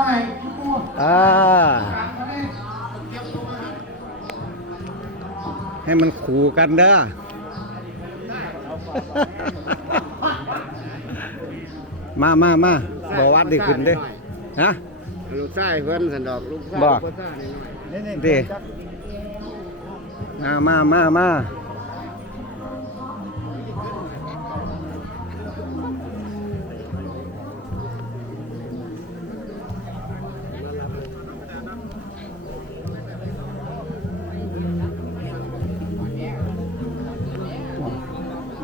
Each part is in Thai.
ก็ให้ผู้อ่าให้มันขู่กันเด้อมามามาบอกวัดดีขึ้นเด้อฮะลูกชายเพิ่นสันดอกลูกชายบ่ลูกชายน้อยดีมามามามา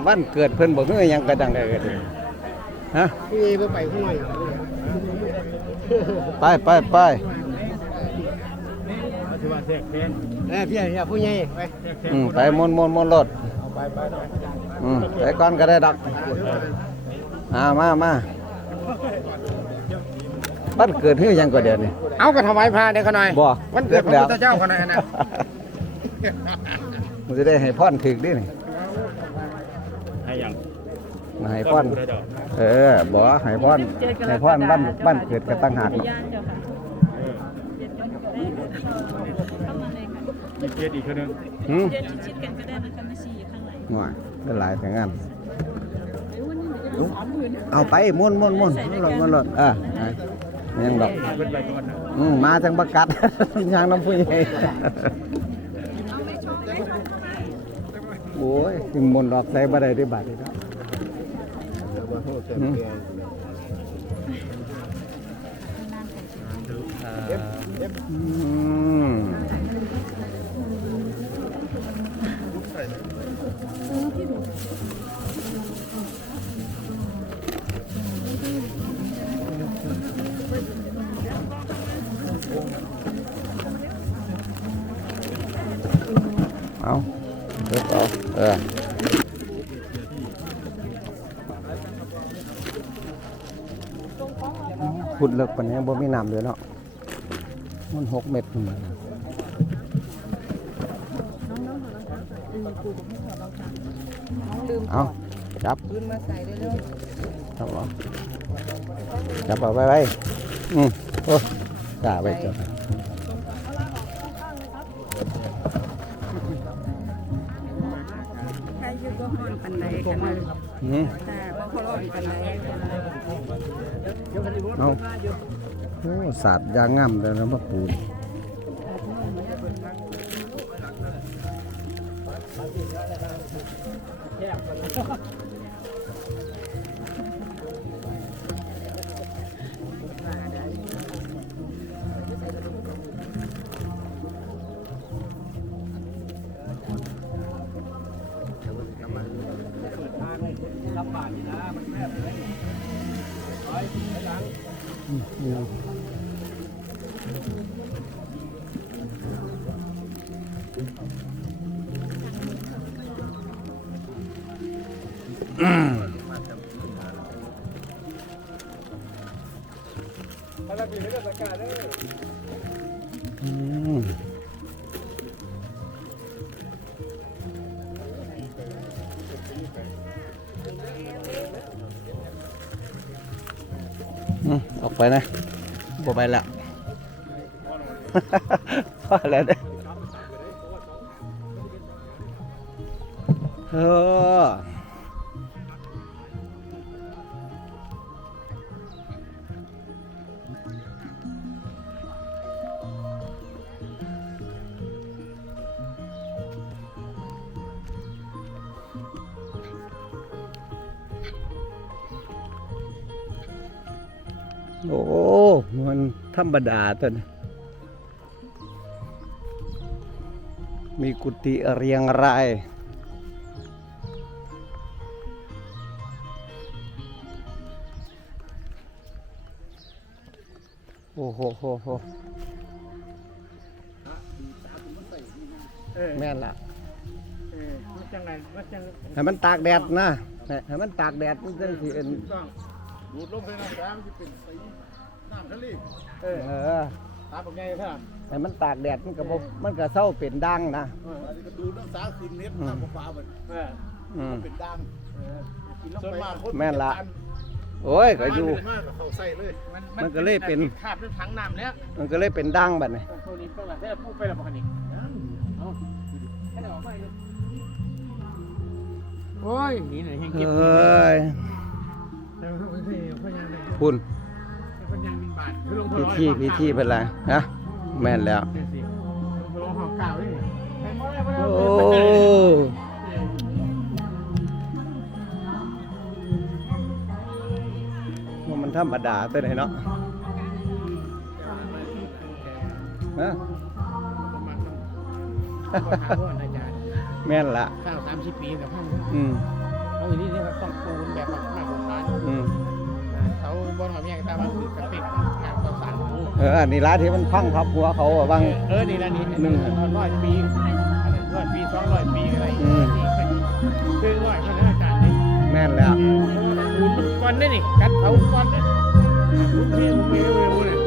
วันเกิดเพิ่นบอกเฮ้ยยังกระดังได้กันฮะๆพี่เพิ่นไปข้างในไปไปไปเอ้ยพี่พี่ผู้ใหญ่ไปอืมไปมวนมวนมวนรถไปไปไปอืมไปก่อนก็ได้ดอกมามามาบ้านเกิดเฮ้ยยังก็เดี๋ยวนี้เอากระถวายพระได้ขน่อยบ่วันเกิดพระพุทธเจ้าขน่อยนะมันจะได้ให้พรถึกดินี่ให้ยัง มาให้พรได้ดอกเออบ่ให้พรให้พรบ้านบ้านเกิดกับตั้งหากย่านเจ้าค่ะเย็นกันก็ได้เข้ามาเลยค่ะมีเกียรติอีกคนนึงหืมเย็นชิดๆกันก็ได้นะคะมาชีอยู่ข้างในหน่อยได้หลายแต่งานเอาไปม่วนม่วนม่วนม่วนรถม่วนรถเออไปยังดอกเพิ่นไปก่อนนะอืมมาจังประกัดยางน้ำพุยใหญ่โอ้ยถึงมนต์ดอกใส่บ่ได้ได้บาทเลยครับ อืมอืมเอ เลิกปานนี้บ่มีน้ำเลยเนาะมันหกเม็ดขึ้นมาเอาจับจับเอาจับเอาไปไปอืมโอ้กล้าไปจับใครอยู่ก็ฮอนปันใดกันนะอืมแต่บ่พอรอดปันใด เอาโอ้ศาสตร์ยางงามเลยนะมาปูน ออกไปนะบ่ไปละพอแล้วเนี่ยเออ โอ้มันธรรมดาตัวนี้มีกุฏิเรียงรายโอ้โหโหโหเออแม่นละเออมันจังไงมันจังให้มันตากแดดนะให้ให้มันตากแดดมันจะสิเอ็นต้อง ดูดลงไปน้ำแข็งที่เป็นสีน้ำทะเลเออเออตาเป็นไงครับให้มันตากแดดมันก็บ่มันก็เศร้าเป็นดังนะเอออันนี้ก็ดูน้ำสาคืนเน็ตน้ำฟ้าเหมือนเอออืมเป็นดังเออส่วนมากคนแม่นละเโอ้ยก็อยู่มากกับเขาใส่เลยมันก็เลยเป็นขาบด้วยถังน้ำแล้วมันก็เลยเป็นดังบัดนี้ตัวนี้ก็แบบได้พูดไปแล้วบอกนี่เอาให้ได้ออกไปเลยโอ้ยนี่ไหนยังเอเก็บ้ยแต่ว่าเขาเคย พยายามเลยพุ่นพยายามมินบาทคือลงพิธีพิธีเป็นไรนะแม่นแล้วเดี๋ยวสิลงหอมเก่าด้วยไปหมดแล้วไปหมดโอ้แล้วว่ามันธรรมดาตัวไหนเนาะฮะถามว่าอาจารย์แม่นละข้าวสามสิบปีกับข้าวอืมเอาอย่างนี้เนี่ยต้องปูนแบบมาตรฐานอืม เขาบนหอมแยกตาว่าคือกระปิกงานต่อสารหมูเอออันนี้ร้านที่มันพังทับหัวเขาอะบ้าง เออนี่ละนี่หนึ่งร้อยปีร้อยปีสองร้อยปีอะไรอืม คือร้อยคนนั้นอาจารย์นี่แม่นแล้วปูนมันก้อนนี่นี่กัดเขาก้อนนี่ปูนที่เวลเวลเนี่ย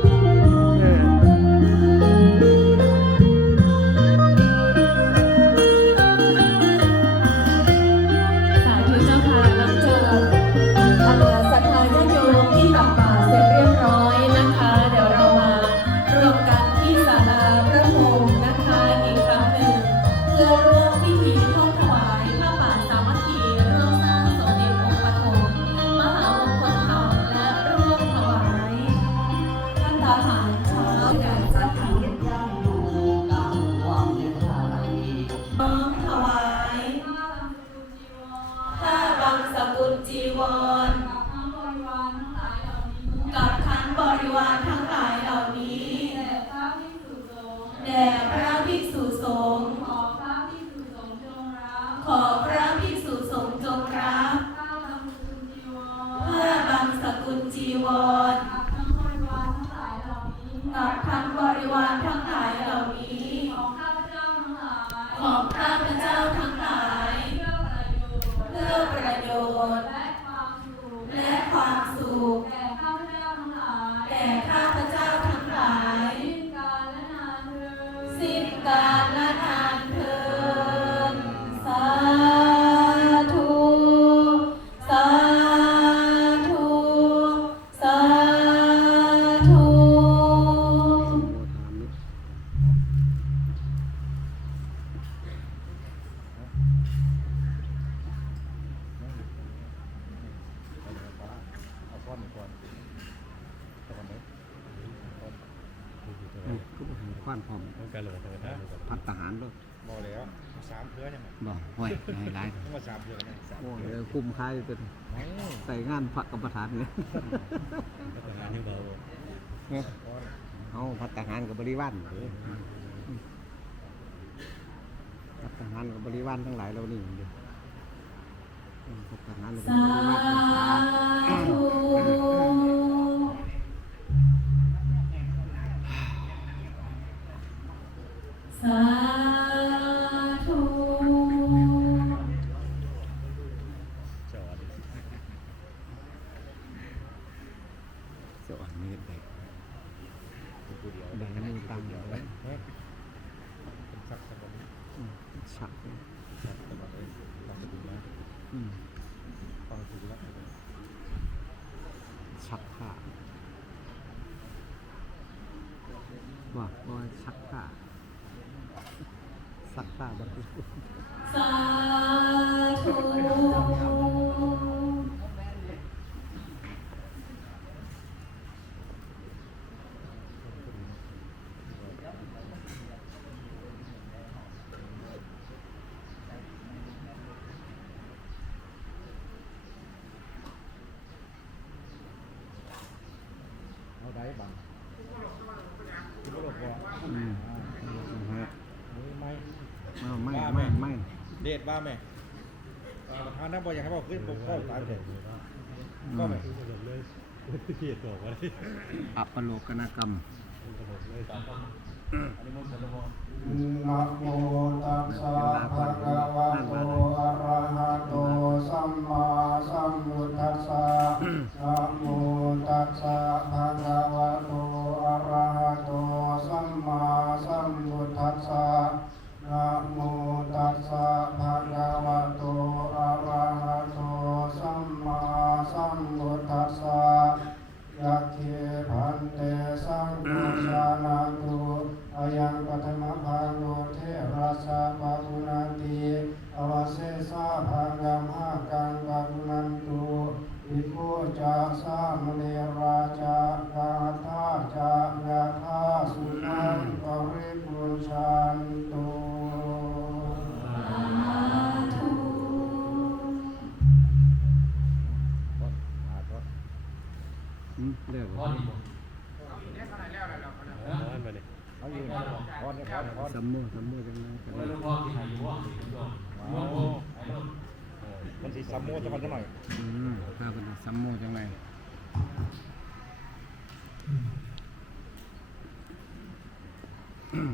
ามเพื่อนยังไงบ่ห้วยให้หลาย ต้องมาสามเพื่อนนะสามโอ้ยเออคุ้มค่าอยู่ตัวนี้ใส่งานพระกรรมฐานเนี่ยก็ทำงานให้เบาเอาพัดทหารกับบริวารพัดทหารกับบริวารทั้งหลายเรานี่เดียวอืมพัดทหารกับบสาริวารทั้งหลายธุสาธุ จอด สอนมีดเด็กแบ่งกันให้ตังค์เดี๋ยวไว้ เป็นสักสักวัน อืมฉักเลย สักสักวันเลยฟังถูกนะ อืม ฟังถูกแล้ว ชักผ้า ว่าว่าชักผ้าซักผ้าบัดนี้สาธุเอาได้บัง ที่ไม่หลบบ่อืมฮะไม่เอาไม่ไม่ไม่เดทบ้าไหมทานน้ำบอลอยากให้บอกขึ้นผมก็ตามเถอะก็ไม่เลยเกียดตัวอะไรอัปปโลกนกรรมนะโมตัสสะภะคะวะโตอะระหะโตสัมมาสัมพุทธัสสะนะโมตัสสะภะคะ จาสามเนราจาคาทาจานาคาสุนันปริปุชันตุสำเนาสำเนา ติซัมโม่จะกันหน่อยอืมข้าวกระซัมโมจังไงอืม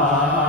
Amen.